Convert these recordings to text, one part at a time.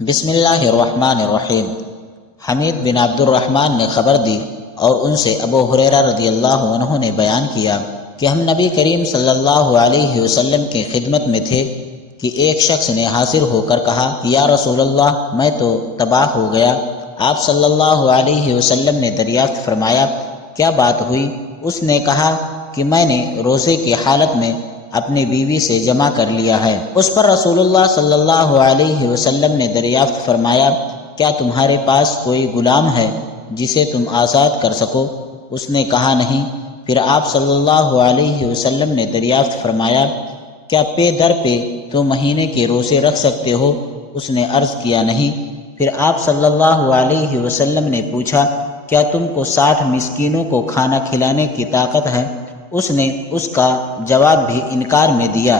بسم اللہ الرحمن الرحیم۔ حمید بن عبد الرحمن نے خبر دی اور ان سے ابو ہریرہ رضی اللہ عنہ نے بیان کیا کہ ہم نبی کریم صلی اللہ علیہ وسلم کی خدمت میں تھے کہ ایک شخص نے حاضر ہو کر کہا کہ یا رسول اللہ، میں تو تباہ ہو گیا۔ آپ صلی اللہ علیہ وسلم نے دریافت فرمایا کیا بات ہوئی؟ اس نے کہا کہ میں نے روزے کی حالت میں اپنی بیوی سے جمع کر لیا ہے۔ اس پر رسول اللہ صلی اللہ علیہ وسلم نے دریافت فرمایا کیا تمہارے پاس کوئی غلام ہے جسے تم آزاد کر سکو؟ اس نے کہا نہیں۔ پھر آپ صلی اللہ علیہ وسلم نے دریافت فرمایا کیا پے در پہ تم مہینے کے روزے رکھ سکتے ہو؟ اس نے عرض کیا نہیں۔ پھر آپ صلی اللہ علیہ وسلم نے پوچھا کیا تم کو 60 مسکینوں کو کھانا کھلانے کی طاقت ہے؟ اس نے اس کا جواب بھی انکار میں دیا۔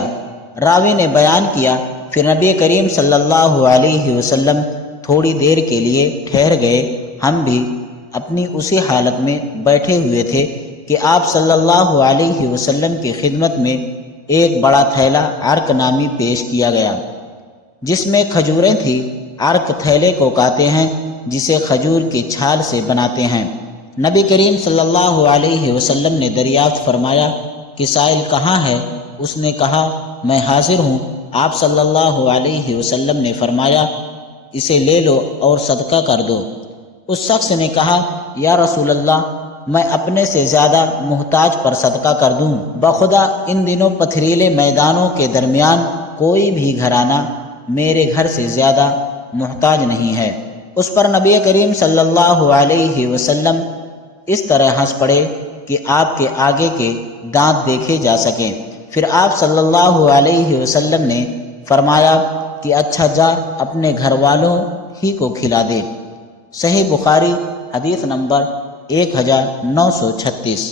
راوی نے بیان کیا پھر نبی کریم صلی اللہ علیہ وسلم تھوڑی دیر کے لیے ٹھہر گئے۔ ہم بھی اپنی اسی حالت میں بیٹھے ہوئے تھے کہ آپ صلی اللہ علیہ وسلم کی خدمت میں ایک بڑا تھیلا عرق نامی پیش کیا گیا جس میں کھجوریں تھیں۔ عرق تھیلے کو کہتے ہیں جسے کھجور کی چھال سے بناتے ہیں۔ نبی کریم صلی اللہ علیہ وسلم نے دریافت فرمایا کہ سائل کہاں ہے؟ اس نے کہا میں حاضر ہوں۔ آپ صلی اللہ علیہ وسلم نے فرمایا اسے لے لو اور صدقہ کر دو۔ اس شخص نے کہا یا رسول اللہ، میں اپنے سے زیادہ محتاج پر صدقہ کر دوں؟ بخدا ان دنوں پتھریلے میدانوں کے درمیان کوئی بھی گھرانہ میرے گھر سے زیادہ محتاج نہیں ہے۔ اس پر نبی کریم صلی اللہ علیہ وسلم اس طرح ہنس پڑے کہ آپ کے آگے کے دانت دیکھے جا سکیں۔ پھر آپ صلی اللہ علیہ وسلم نے فرمایا کہ اچھا جا اپنے گھر والوں ہی کو کھلا دے۔ صحیح بخاری حدیث نمبر 1936۔